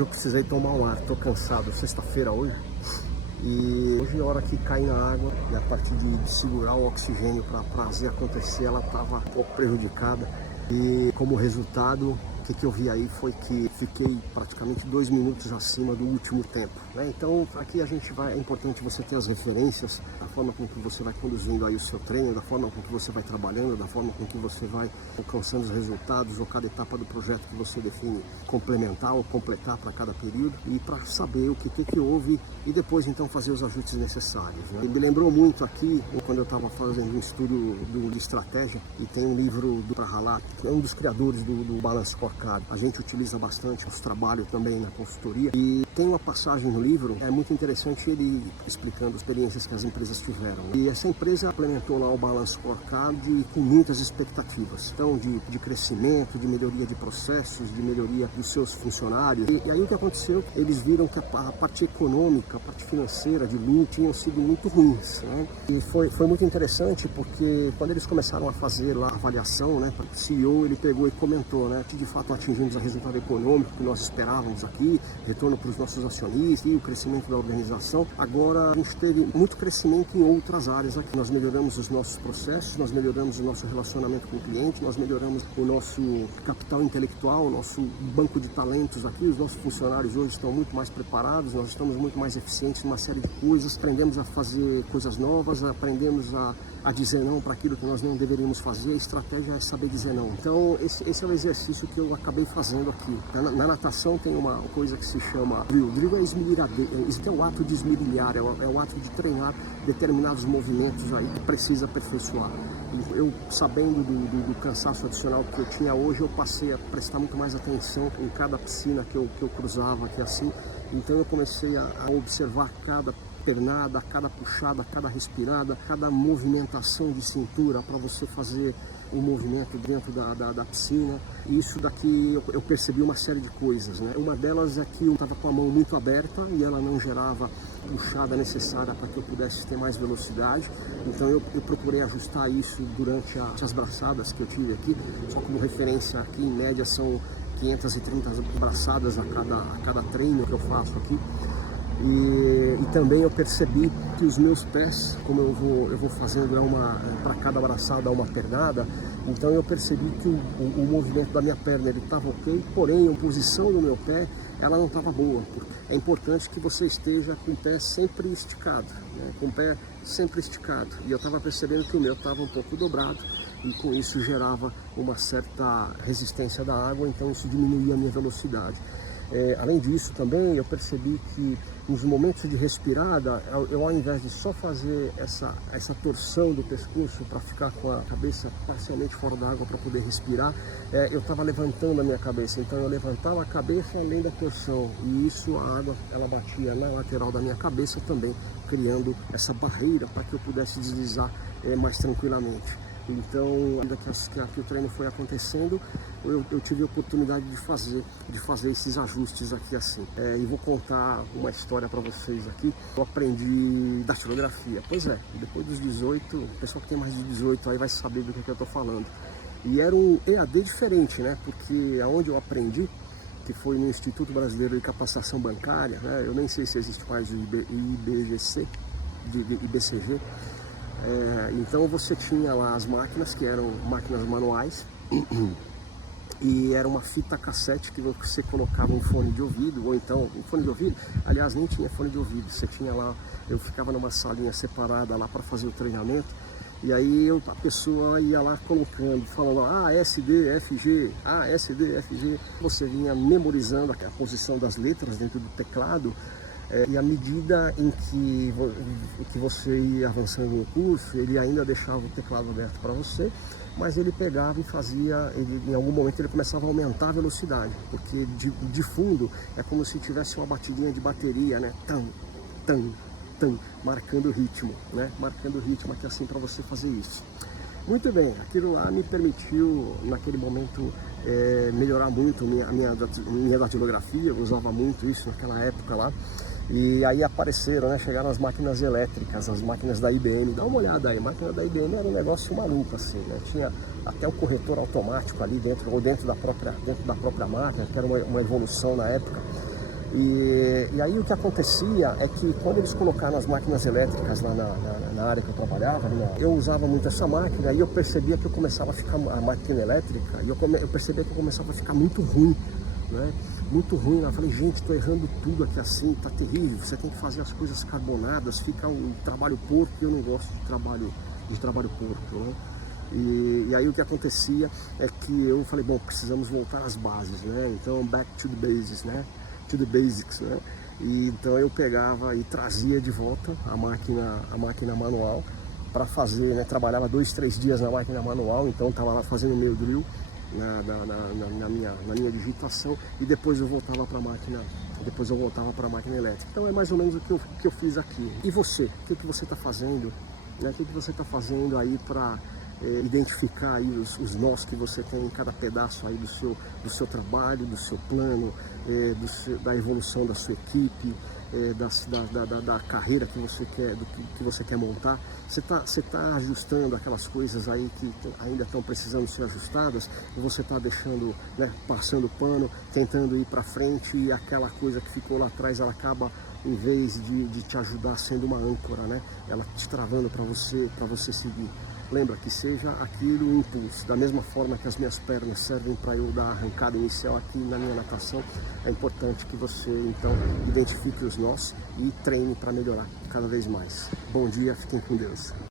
Hoje eu precisei tomar um ar, tô cansado, sexta-feira hoje. E hoje a hora que caí na água, e a partir de segurar o oxigênio para fazer acontecer, ela estava um pouco prejudicada. E como resultado, o que eu vi aí foi que fiquei praticamente 2 minutos acima do último tempo, né? Então aqui é importante você ter as referências, da forma com que você vai conduzindo aí o seu treino, da forma com que você vai trabalhando, da forma com que você vai alcançando os resultados ou cada etapa do projeto que você define complementar ou completar para cada período, e para saber o que houve e depois então fazer os ajustes necessários, né? Me lembrou muito aqui quando eu estava fazendo um estudo de estratégia, e tem um livro do Prahalad, que é um dos criadores do Balance Scorecard. A gente utiliza bastante os trabalhos também na consultoria, e tem uma passagem no livro, é muito interessante, ele explicando experiências que as empresas tiveram. E essa empresa implementou lá o Balance Scorecard com muitas expectativas, então de crescimento, de melhoria de processos, de melhoria dos seus funcionários. E aí o que aconteceu? Eles viram que a parte econômica, a parte financeira de lucro tinham sido muito ruins, né? E foi muito interessante, porque quando eles começaram a fazer lá a avaliação, né, o CEO ele pegou e comentou, né, que de fato atingimos o resultado econômico que nós esperávamos aqui, retorno para os nossos acionistas e o crescimento da organização. Agora a gente teve muito crescimento em outras áreas aqui. Nós melhoramos os nossos processos, nós melhoramos o nosso relacionamento com o cliente, nós melhoramos o nosso capital intelectual, o nosso banco de talentos aqui. Os nossos funcionários hoje estão muito mais preparados, nós estamos muito mais eficientes em uma série de coisas, aprendemos a fazer coisas novas, aprendemos a dizer não para aquilo que nós não deveríamos fazer. A estratégia é saber dizer não. Então esse é o exercício que eu acabei fazendo aqui. Na natação tem uma coisa que se chama drill. Drill é esmerilhadeira, isso é o ato de esmerilhar, é o ato de treinar determinados movimentos aí que precisa aperfeiçoar. E eu, sabendo do cansaço adicional que eu tinha hoje, eu passei a prestar muito mais atenção em cada piscina que eu cruzava aqui assim. Então eu comecei a observar cada pernada, cada puxada, cada respirada, cada movimentação de cintura para você fazer o movimento dentro da piscina. E isso daqui eu percebi uma série de coisas, né? Uma delas é que eu estava com a mão muito aberta e ela não gerava a puxada necessária para que eu pudesse ter mais velocidade. Então eu procurei ajustar isso durante as braçadas que eu tive aqui. Só como referência, aqui em média são 530 braçadas a cada treino que eu faço aqui. E também eu percebi que os meus pés, como eu vou fazendo para cada braçada uma pernada, então eu percebi que o movimento da minha perna estava ok, porém a posição do meu pé ela não estava boa. É importante que você esteja com o pé sempre esticado, né? Com o pé sempre esticado. E eu estava percebendo que o meu estava um pouco dobrado, e com isso gerava uma certa resistência da água, então isso diminuía a minha velocidade. Além disso também eu percebi que nos momentos de respirada, eu ao invés de só fazer essa torção do pescoço para ficar com a cabeça parcialmente fora da água para poder respirar, eu estava levantando a minha cabeça. Então eu levantava a cabeça além da torção, e isso a água ela batia na lateral da minha cabeça também, criando essa barreira para que eu pudesse deslizar mais tranquilamente. Então, ainda que o treino foi acontecendo, eu tive a oportunidade de fazer esses ajustes aqui assim. E vou contar uma história para vocês aqui. Eu aprendi datilografia. Pois é, depois dos 18, o pessoal que tem mais de 18 aí vai saber do que eu estou falando. E era um EAD diferente, né? Porque aonde eu aprendi, que foi no Instituto Brasileiro de Capacitação Bancária, né? Eu nem sei se existe mais o IBGC, IBCG. Então você tinha lá as máquinas, que eram máquinas manuais, e era uma fita cassete que você colocava um fone de ouvido, ou então um fone de ouvido, aliás nem tinha fone de ouvido, você tinha lá, eu ficava numa salinha separada lá para fazer o treinamento, e aí a pessoa ia lá colocando, falando SD, FG, SD, FG, você vinha memorizando a posição das letras dentro do teclado. E à medida em que você ia avançando no curso, ele ainda deixava o teclado aberto para você, mas ele pegava e fazia, em algum momento ele começava a aumentar a velocidade, porque de fundo é como se tivesse uma batidinha de bateria, né? Tam, tam, tam, marcando o ritmo, né? Marcando o ritmo aqui assim para você fazer isso. Muito bem, aquilo lá me permitiu, naquele momento, melhorar muito a minha datilografia. Eu usava muito isso naquela época lá. E aí apareceram, né, chegaram as máquinas elétricas, as máquinas da IBM. Dá uma olhada aí, a máquina da IBM era um negócio maluco assim, né? Tinha até o corretor automático ali dentro da própria máquina, que era uma evolução na época. E aí o que acontecia é que quando eles colocaram as máquinas elétricas lá na área que eu trabalhava, eu usava muito essa máquina e eu percebia que eu começava a ficar, a máquina elétrica, e eu percebia que eu começava a ficar muito ruim, né? Muito ruim. Eu falei, gente, estou errando tudo aqui assim, tá terrível, você tem que fazer as coisas carbonadas, fica um trabalho porco, e eu não gosto de trabalho porco, né? E aí o que acontecia é que eu falei, bom, precisamos voltar às bases, né? Então, back to the bases, né? To the basics, né? E então eu pegava e trazia de volta a máquina manual para fazer, né? Trabalhava 2, 3 dias na máquina manual, então estava lá fazendo meu drill na minha digitação, e depois eu voltava para a máquina elétrica. Então é mais ou menos o que eu fiz aqui. E você? O que você está fazendo? Né? O que você está fazendo aí para identificar aí os nós que você tem em cada pedaço aí do seu trabalho, do seu plano, da evolução da sua equipe, da carreira que você quer montar? Você tá ajustando aquelas coisas aí que ainda estão precisando ser ajustadas, e você está deixando, né, passando pano, tentando ir para frente, e aquela coisa que ficou lá atrás, ela acaba, em vez de te ajudar, sendo uma âncora, né? Ela te travando para você seguir. Lembra que seja aquilo o impulso. Da mesma forma que as minhas pernas servem para eu dar a arrancada inicial aqui na minha natação, é importante que você então identifique os nós e treine para melhorar cada vez mais. Bom dia, fiquem com Deus.